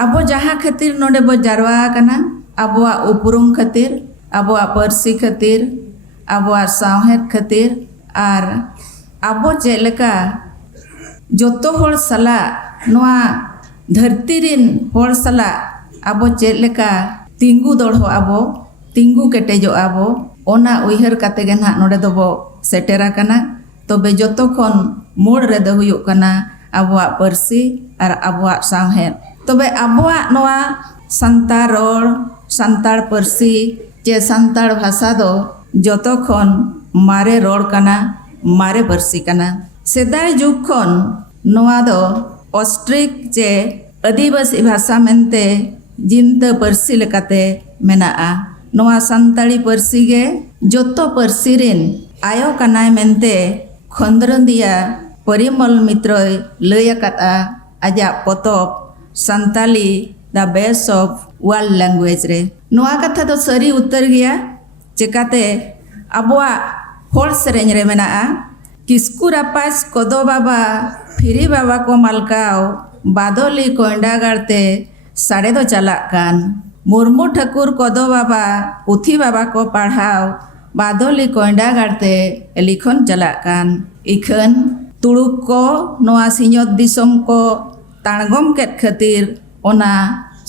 Abo jaha khatir node bo jarwa kana abwa upurum khatir abwa parsi khatir abwa sawhet khatir ar abo jeleka joto hor sala noa dharti rin hor sala abo jeleka tinggu dorho abo tinggu ketejo abo ona uihar kate ge na node do bo setera kana tobe joto khon mur re do huyuk kana abwa parsi ar abwa sawhet tobe abwa noa santal rol santal parsi je santal bhasa do joto khon mare rol kana mare parsi kana sedai juk khon noa do ostrich je adivasi bhasa mente jinta parsi lekate menaa noa santali parsi ge joto parsi rin ayo kanai mente khondrondia Parimal Mitroy lay akata aja potop Santali the best of world language re Nuwa katha do sari uttar gaya chekate abwa hor sereng re menaa kisku rapas kodo baba phiri baba ko malkao badoli koinda garte sade do chalak kan murmu thakur kodo baba puthi baba ko padhao badoli koinda garte likhon chalak kan ikhan tuluk ko noa sinyot disom ko tangom ket khatir ona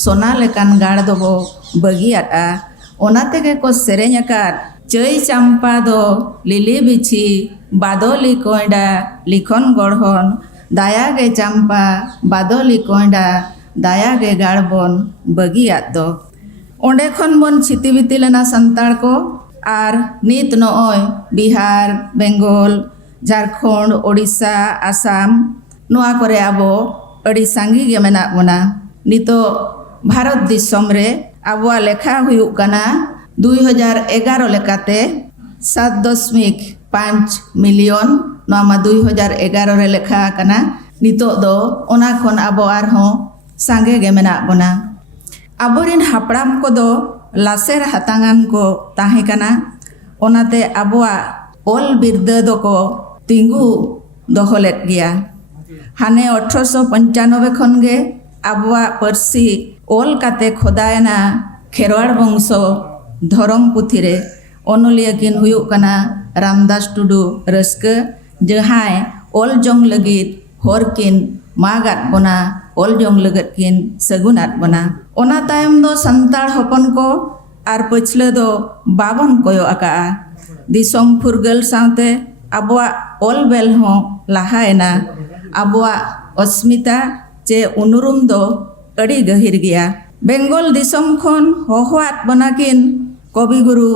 sona lekan gar do bo bagiat a ona tege ko sereng akat chai champa do lili bichi badoli koinda likhon gorhon daya ge champa badoli koinda daya ge garbon bagiat do onde khon bon chiti bitilena santal ko ar nit noy Bihar Bengal Jharkhand Odisha Assam noa kore abo adi sangi ge mena bona nito Bharat Disham re abwa lekha huyuk kana 2011 lekate 7.5 million noa ma 2011 re lekha kana nito do ona khon abo arho sange ge mena bona aborin hapram ko do laser hatangan ko tahe kana onate abwa ol birda do ko tinggu doholet gya hane 1895 khon ge abwa parsi ol kate khodayena kherwar bongso dhorom puthire onulia kin huyuk kana Ramdas Tudu raska jahai ol jong lagit horkin magat bona ol jong lagat kin sagunat bona ona tayam do santal hopon ko ar pachla do babon koyo aka disom furgal saute abwa ol bel ho lahaena abwa osmita je unurum do adi gahir gya Bengal disom khon hohwat bonakin kobi guru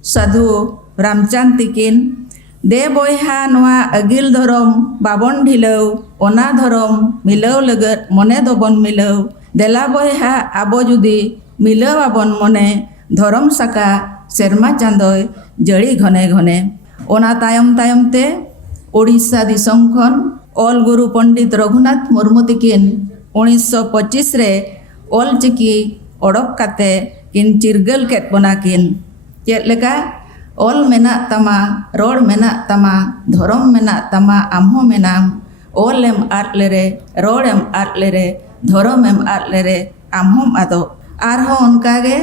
sadhu ramchantikin de boyha noa agil dhorom babon dhilau ona dhorom milau lagat mone dobon milau dela boyha abo judi milau abon mone dhorom saka serma chandoy jari ghone ghone ona tayom tayom te Odisha disom khon ol guru Pandit Raghunath Murmu tikin 1925 re ol Chiki odok kate kin chirgal ket bonakin chet leka ol mena tama rod mena tama dhorom mena tama amho menam ol em at lere rod em at lere dhorom em at lere amhom ado arho onka ge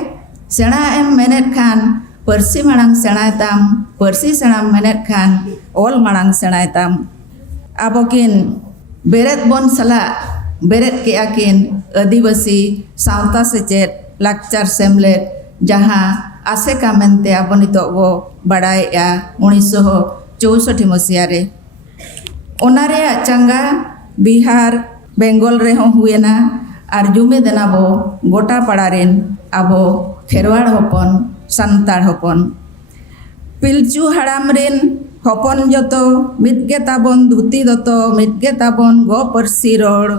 sena em menet khan Parsi marang senai tam Parsi senam menet khan ol marang senai tam abokin beret bon sala beret ke akin adivasi sauta sechet lakchar semlet jaha aseka mente abonito go badai ya 1964 masiare onare changa Bihar Bengal re ho huena ar jume denabo gota padaren abo kherwar hopon santal hopon pilchu haram ren hopon joto mitge tabon dhuti doto mitge tabon go parsi rod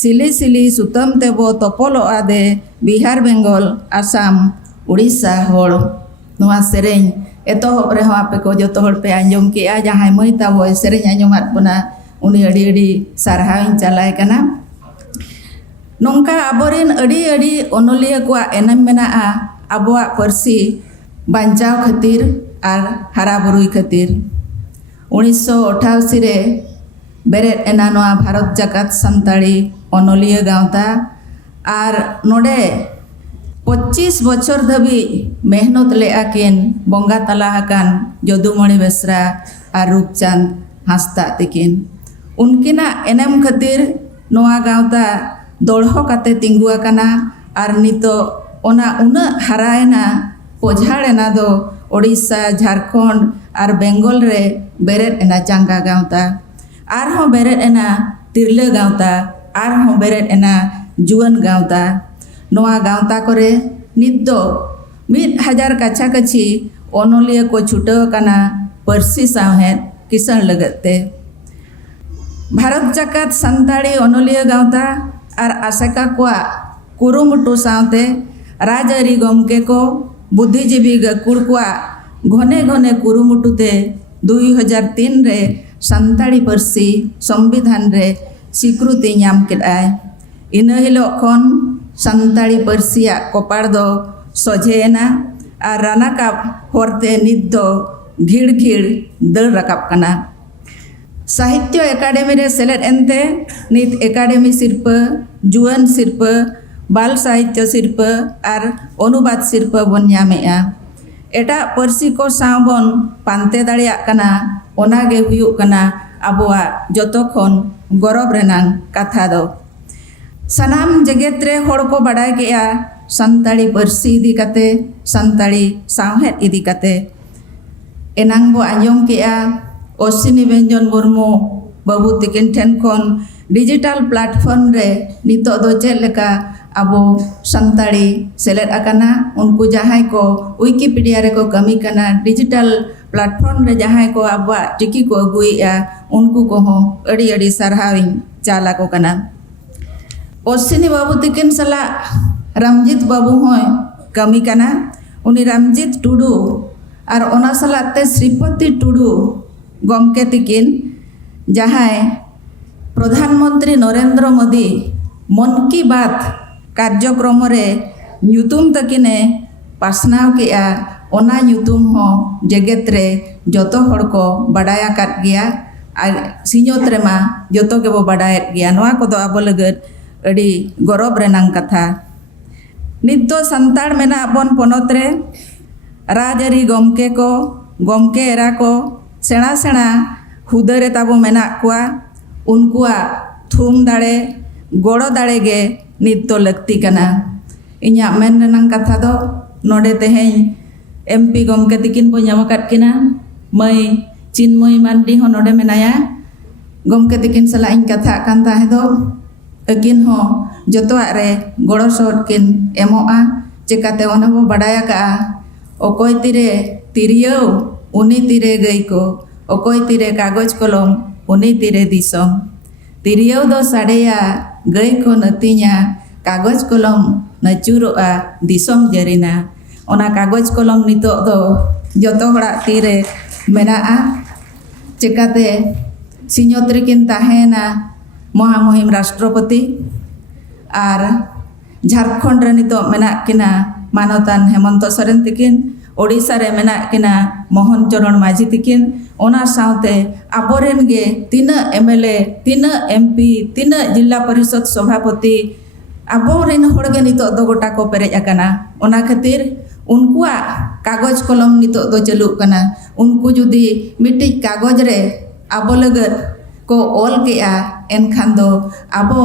sili sili sutam tebo topolo ade Bihar Bengal Assam Odisha hol noa sereng eto hopre ho ape ko joto hol pe anjom ke a jahai moi tabo sereng anjomat puna uni adi adi sarhain chalai kana nongka aborin adi adi onolia kwa enam menaa abwa parsi banchao khatir ar haraburui khatir 1988 re beret ena noa Bharat Jakat Santali onolia gauta आर नोडे 25 बछर Dhabi मेहनत लेआ किन बंगा तला हकान जदुमणि बेसरा और रूपचांद हांसदा तिकिन उनकिना एनेम खातिर नोआ गावता दोड़हो काते तिंगु आकाना और नितो ओना उना हरायना पोझाड़ेना दो ओडिशा झारखंड और बेंगल रे बेरेट एना चांगा गावता आर हो बेरेट एना तिरले गावता आर हो बेरेट एना जुआन गावता नोआ गावता करे नित दो 1000 काछा काछी ओनोलिया को छुटाव काना परसी साहेब किसान लगते भारत जाकात संताली ओनोलिया गावता और आसेका कुआ कुरुमुटु सावते राजआरी गमके को बुद्धिजीवी गाकुड़ कुआ घने घने कुरुमुटुते 2003 रे संताली परसी संविधान रे स्वीकृति नाम केदाय इना हिलो खन संताली परसिया कोपाड़ दो सोझेना और रानाका होरते नित दो घिड़ घिड़ दल रकाब कना साहित्य एकाडेमी रे सेलेद एनते नित एकाडेमी सिरपा जुआन सिरपा बाल साहित्य सिरपा और अनुवाद सिरपा बन ᱧᱟᱢᱮᱜᱼᱟ एटा परसी को सावबन पानते दाड़ियाग कना ओनागे हुयुग कना आबोआ जतो खन गौरव रेनांग कथा दो सनाम जगत रे होड़ को बाडाय केया संताली परसी इदी काते संताली सावहेद इदी काते एनांग बो आंजम केया अश्विनी व्यंजन मुर्मू बाबू तिकिन ठेन खन डिजिटल प्लेटफॉर्म रे नितो दो चेद लेका आबो संताली सेलेद आकाना उनको जहां को विकिपीडिया रे को कमी कना डिजिटल प्लेटफॉर्म रे जहां को आबा चिकी को अगुइया उनको को हो अड़ी अड़ी सरहाविन चाला को कना अश्विनी बाबू तिकिन सला रामजीत बाबू होय कमी कना उनी रामजीत टुडू और ओना सलाते श्रीपति टुडू गमके तिकिन जहां प्रधानमंत्री नरेंद्र मोदी मन की बात कार्यक्रम रे ᱧᱩᱛᱩᱢ तकिने पासनाव केया ओना ᱧᱩᱛᱩᱢ हो जगत रे जतो हड़ को बाडाया काट गया और सिኞत रेमा जतो के बो बाडायत गया नोआ कोदो आबो लगत अड़ी गौरव रेनांग कथा नित दो संताड़ मेना बन पोनोत रे राजआरी गमके को गमके एरा को सेना सेना हुदा रे ताबो मेना कुआ उनकुआ थूम दाड़े गोड़ो दाड़े गे नित तो लगती कना इन्या मेन रेनांग कथा दो नोडे तेहें एमपी गमके तिकिन बो ᱧᱟᱢ आकाद किना मई चिन्मयी मांडी हो नोडे मेनाया गमके तिकिन सला इन कथा कान ताहे दो अकिन हो जतोआ रे गोड़ो सोट किन एमोआ चिकाते ओना बो बाडाया का ओकोय तिरे तिरियो उनी तिरे गई को ओकोय तिरे कागज कलम उनी तिरे दिसम तिरियो दो साड़ेया गई को नतीया कागज कलम नचुरोआ दिसम जरिना ओना कागज कलम नितो दो जतो हड़ा तीरे मेनाआ चिकाते सिኞत रेकिन ताहेना महामहिम राष्ट्रपति और झारखंड रे नितो मेना किना मानोतान हेमंत सोरेन तिकिन ओडिशा रे मेना किना मोहन चरण माझी तिकिन ओना सावते आबोरेन गे तीना एमएलए तीना एमपी तीना जिला परिषद सभापति आबोरेन होड़गे नितो दो गोटा को पेरेज आकाना ओना खातिर उनकुआ कागज कलम नितो दो चलू कना उनको जुदी मिट्टी कागज रे आबो लगत को ऑल केया एनखान दो आबो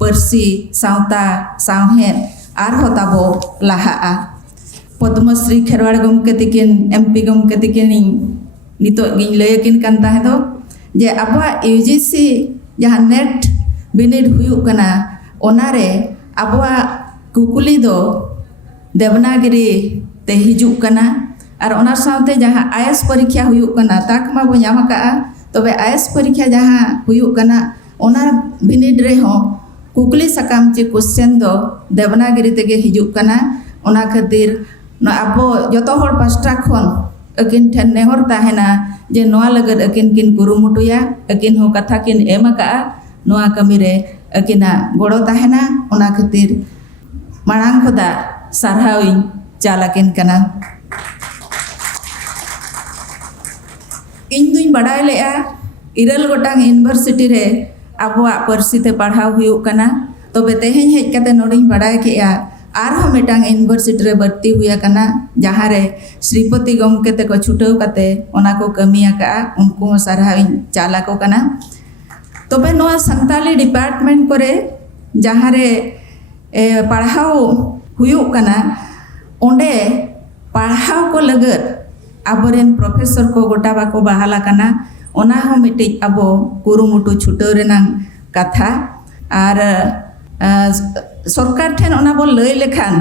परसी सावता सावहेद are होताबो Laha Padmashri Kherwad गमके तिकिन MP गमके तिकिन नितो गिन लयकिन कान ताहे दो जे आबा यूजीसी जहां नेट बिनिड हुयुग कना ओनारे आबा कुकुली दो देवनागरी ते हिजुग कना और ओना सावते जहां आईएस परीक्षा हुयुग कना ताक मा बो ᱧᱟᱢ आकाआ तबे आईएस परीक्षा जहां हुयुग कना ओना बिनिड रे हो कुकली सकाम चे क्वेश्चन दो देवनागरी तेगे हिजुग कना ओना खातिर न आबो जतो हर पास्टा खन अकिन ठेन नेहर ताहेना जे नोआ लगत अकिन किन कुरुमुटुया अकिन हो कथा किन एम आकाआ नोआ कमी रे अकिना गोड़ो ताहेना ओना खातिर मांग खोदा सारहाविन चालाकिन कना इन दुई बड़ाय लेआ इरल गोटांग यूनिवर्सिटी रे आबोआ परसी ते पढ़ाव हुयुग कना तबे तेहें हेज कते नोडिं बाडाय केया आरहों मिटांग यूनिवर्सिटी रे भर्ती हुआ कना जहाँ रे श्रीपति गमके ते को छुटाव कते ओना को कमिया का उनको साराह चाला को कना तबे नोआ संताली डिपार्टमेंट करे जहाँ रे पढ़ाओ हुयुग कना ओंडे पढ़ाओ को लगत आबोरेन प्रोफेसर को गोटा बाको बहाला कना ओना हो मिटे अबो कुरुमुटु छुटाव रेनांग कथा और सरकार ठेन ओना बो लय लेखान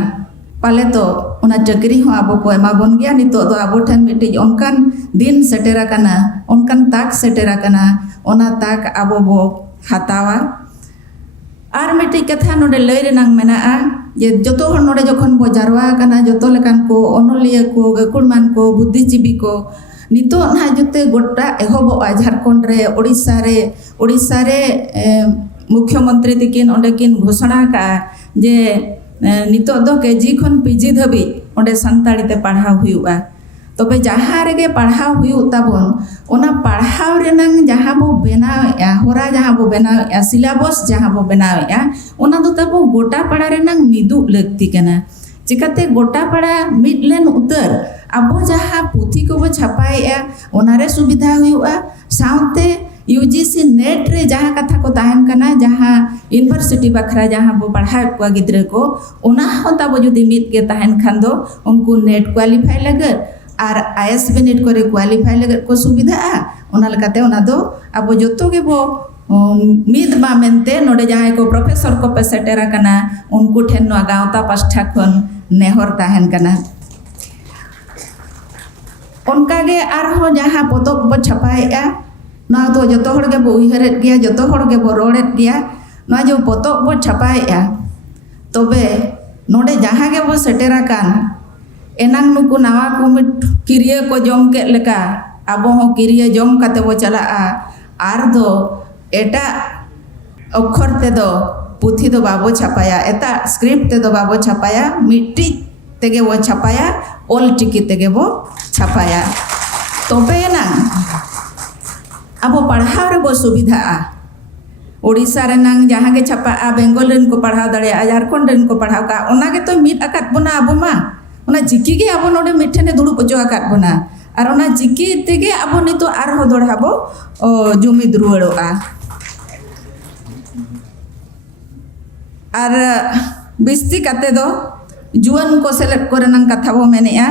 पाले तो ओना चाकरी हो आबो को एमा बन गया नितो दो आबो ठेन मिटे ओनकान दिन सेटेरा कना ओनकान ताक सेटेरा कना ओना ताक आबो बो हतावा आर मिटे कथा नोडे लय रेनांग मेनाआ जे जतो हर नोडे जखन बो जारवा कना जतो लेकान को ओनलिया को गकुड़मान को बुद्धिजीवी को नितो ना जते गोटा एहोबोआ झारखंड रे ओडिशा रे मुख्यमंत्री तकिन ओंडेकिन घोषणा का जे नितो दो केजी खन पीजी धबी ओंडे संताली ते पढ़ाव हुयुआ तबे जहाँ रेगे पढ़ाव हुयु ताबन ओना पढ़ाव रेनांग जहाँ बो बनावेया होरा जहाँ बो बनावेया सिलेबस जहाँ बो बनावेया ओना दो ताबो गोटा पड़ा रेनांग मिदु लगती कना चिकाते गोटा पड़ा मिडलेन उतर अबो जहाँ पुथी को बो छापाएया ओनारे सुविधा हुयुआ साउते यूजीसी नेट रे जहाँ कथा को ताहन कना जहाँ यूनिवर्सिटी बखरा जहाँ बो पढ़ाए को गिद्रे को ओना होता बो जुदी मिट के ताहन खान दो उनको नेट क्वालिफाई लगत और आईएसवी नेट करे क्वालिफाई लगत को सुविधा ओना लकाते ओना दो अब जोतो के बो मिद बा मेनते नोडे जहाँ को प्रोफेसर को पे सेटेरा कना उनको ठेन नो गावता पास्ठा खन नेहर ताहन कना उनका गे आरहो जहाँ पोतोब बो छपाएया ना तो जोतो हर के बो उइहरेत गया जोतो हर के बो रोडेत गया ना जो पोतोब बो छपाएया तबे नोडे जहाँ के बो सेटेरा कान एनांग नुकु नावा को मिट किरिया को जम के लेका आबो हो किरिया जम काते बो चलाआ आर दो एटा अक्षर ते दो पुथी दो बाबो छपाया एता स्क्रिप्ट ते दो बाबो छपाया मिट्टी तेगे वो छपाया ओल चिकी तेगे वो छपाया तबे ना अब पढ़ाव रे बो सुविधा ओडिशा रेनांग जहाँ के छपा बेंगल रेन को पढ़ाव दड़िया झारखंड रेन को पढ़ाव का ओना के तो मिट अकात बना अब मा ओना चिकी के अब नोडे मिठेने दुड़ुब ओचो अकात बना और ओना चिकी तेगे अब नितो आर हो दोड़ाबो जुमिद रुवाड़ोआ और बिस्ती काते दो जुआन को सेलेक्ट कोरेनांग कथा बो मेनेआ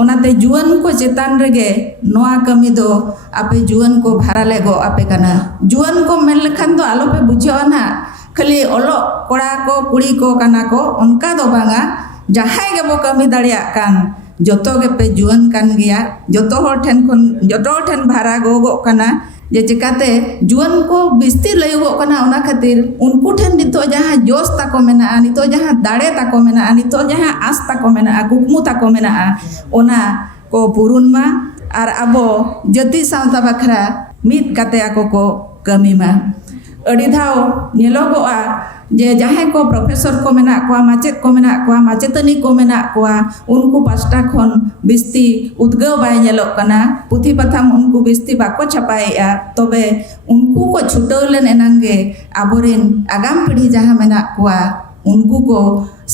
ओनाते जुआन को चेतान रेगे नोआ कमी दो आपे जुआन को भाराले गो आपे कना जुआन को मेन लेखान दो आलो पे बुझो ना खाली ओलो कोड़ा को कुड़ी को कना को उनका दो बांगा जहाँ के बो कमी दाड़िया कान जोतो के पे जुआन कान गया जोतो हर ठेन भारा गो कना जे चिकाते जुआन को बिस्ती लयुगो कना ओना खातिर उनको ठेन नितो जहाँ जोश ताको मेना नितो जहाँ दाड़े ताको मेना नितो जहाँ आस ताको मेना कुकमु ताको मेना ओना को पुरुन मा और अबो जति सावता बखरा मित काते आको को कमी मा अड़ी धाव नेलोगोआ जे जहाँ को प्रोफेसर को मेना को माचेत को मेना को माचेतनी को मेना को उनको पास्टा खन बिस्ती उद्गव बाय नेलोग कना पुथी पथाम उनको बिस्ती बाको छपाएया तबे उनको को छुटौलेन एनांगे आबोरेन आगाम पीढ़ी जहाँ मेना को उनको को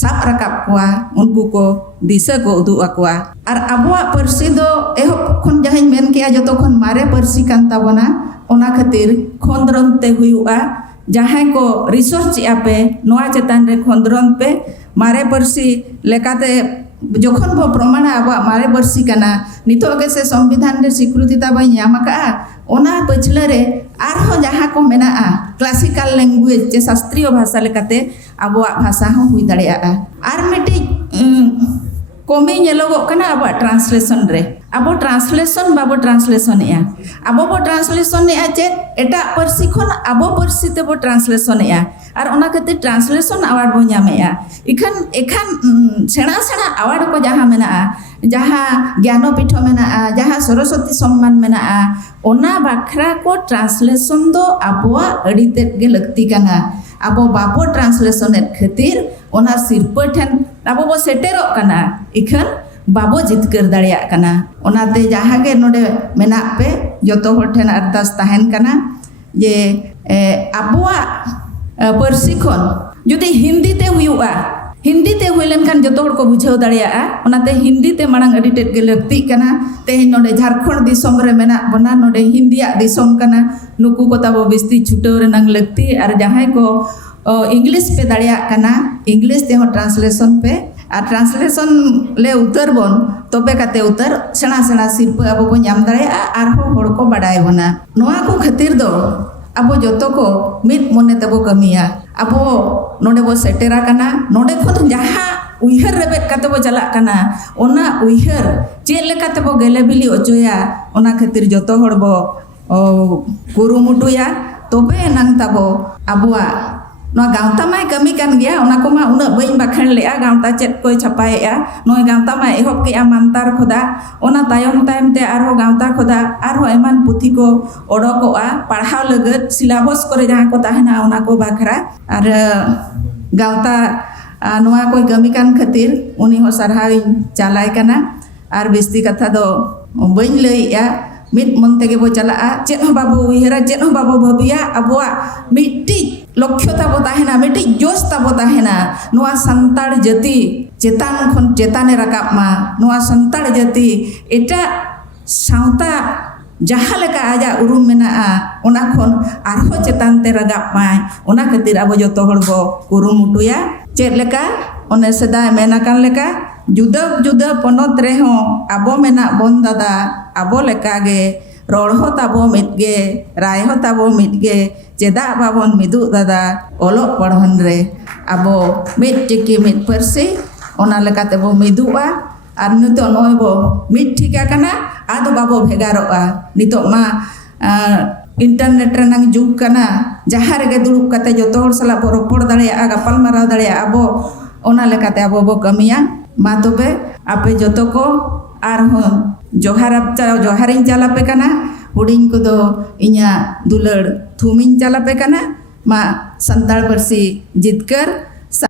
साब रकाब को उनको को दिशा को उदु आकोआ और अबुआ परसी दो एहो खन जहाँ मेन किया जतो खन मारे परसी कान ताबोना ओना खातिर खोंद्रन ते हुयुआ जहाँ को रिसर्च आपे नोआ चेतान रे खोंद्रन पे मारे परसी लेकाते जोखन बो प्रमाण आबा मारे परसी कना नितो के से संविधान रे स्वीकृति ताबाई ᱧᱟᱢᱟᱠᱟ ओना पछले रे आरहो जहाँ को मेना क्लासिकल लैंग्वेज जे शास्त्रीय भाषा लेकाते आबो भाषा हो हुई दाड़िया आर मिटी कमी नेलोगो कना आबो ट्रांसलेशन रे आबो ट्रांसलेशन बाबो ट्रांसलेशन या आबो बो ट्रांसलेशन या चे एटा परसी खन आबो परसी ते बो ट्रांसलेशन या और ओना खातिर ट्रांसलेशन अवार्ड बो ᱧᱟᱢᱮया एखान सेना सेना अवार्ड को जहाँ मेना जहाँ ज्ञानपीठ मेना जहाँ सरस्वती सम्मान मेना ओना बाखरा को ट्रांसलेशन दो आबोआ अड़ी तेद गे लगती कना आबो बाबो ट्रांसलेशन खातिर ओना सिरपा ठेन आबो बो सेटेरो कना इखन बाबो जितकर दाड़िया कना ओनाते जहाँ के नोडे मेना पे जोतो हर ठेन अरदास ताहेन कना जे आबोआ परसी खन जुदी हिंदी ते हुआ हिंदी ते हुई लेनखान जतो हड़ को बुझाव दाड़ेयागा ओनाते हिंदी ते मांग अडी टेट गे लगती कना तेहें नोडे झारखंड दिसम रे मेना बना नोडे हिंदिया दिसम कना नुकु को ताबो बिस्ती छुटाव रेनांग लगती और जहां को इंग्लिश पे दाड़ेया कना इंग्लिश ते हो ट्रांसलेशन पे और ट्रांसलेशन ले उतर बन तबे काते उतर सेना सेना सिरप अब को नाम दाड़ेया और हड़ को बाडाय बना नोआ को खातिर दो अब जतो को मिद मने तबो कमिया अब नोडे बो सेटेरा कना नोडे खन जहां उइहर रेबेट काते बो चला कना ओना उइहर चेल लेकाते बो गेले बिली ओचोया ओना खातिर जतो हड़ बो कुरुमुटुया तबे नांग ताबो अबुआ नोआ गावता माय कमी कान गया ओना को मा उना बई बाखण लेआ गावता चेत कोय छापाएआ नोय गावता मा एहब के मानतार खोदा ओना तायम तायम ते आरो गावता खोदा आरो एमान पुथी को ओडोकोआ पढ़ाव लगत सिलेबस करे जहां को ताहेना ओना को बाखरा और गावता नोआ कोय कमी कान खातिर उनी हो सरहाई चालाय कना और बिस्ती कथा दो बई लईया मिट मन तेगे बो चला चेत हो बाबो उइहरा चेत हो बाबो भबिया अबुआ मिट्टी लक्ष्य ताबो ताहेना मिट्टी जोश ताबो ताहेना नोआ संताड़ जाति चेतान खन चेताने राकाब मा नोआ संताड़ जाति एटा सावता जहां लेका आजा उरुम मेनाआ ओना खन आरहो चेतान ते रागाब माय ओना खातिर आबो जतो हड़ बो कुरुमुटुया चेत लेका ओने सदा मेना कान लेका जुदा जुदा पनत रे हो आबो मेना बन दादा आबो लेका गे रोड़ हो ताबो मिटगे राय हो ताबो मिटगे चेदा बाबन मिदु दादा ओलो पढ़न रे आबो मिट चिकी मिट परसी ओना लेकाते बो मिदुआ और नितो नोय बो मिट ठिका कना आदो बाबो भेगारोआ नितो मा इंटरनेट रेनांग जुग कना जहां रेगे दुड़ुब काते जतो हड़ सला बो रोपड़ दाड़ेया गपाल माराव दाड़ेया आबो ओना लेकाते आबो बो कमिया मा तबे आपे जतो को आर हो जोहारिन चालापे कना हुडिंग को दो इኛ दुलड़ थुमिन चालापे कना मा संताल परसी जितकर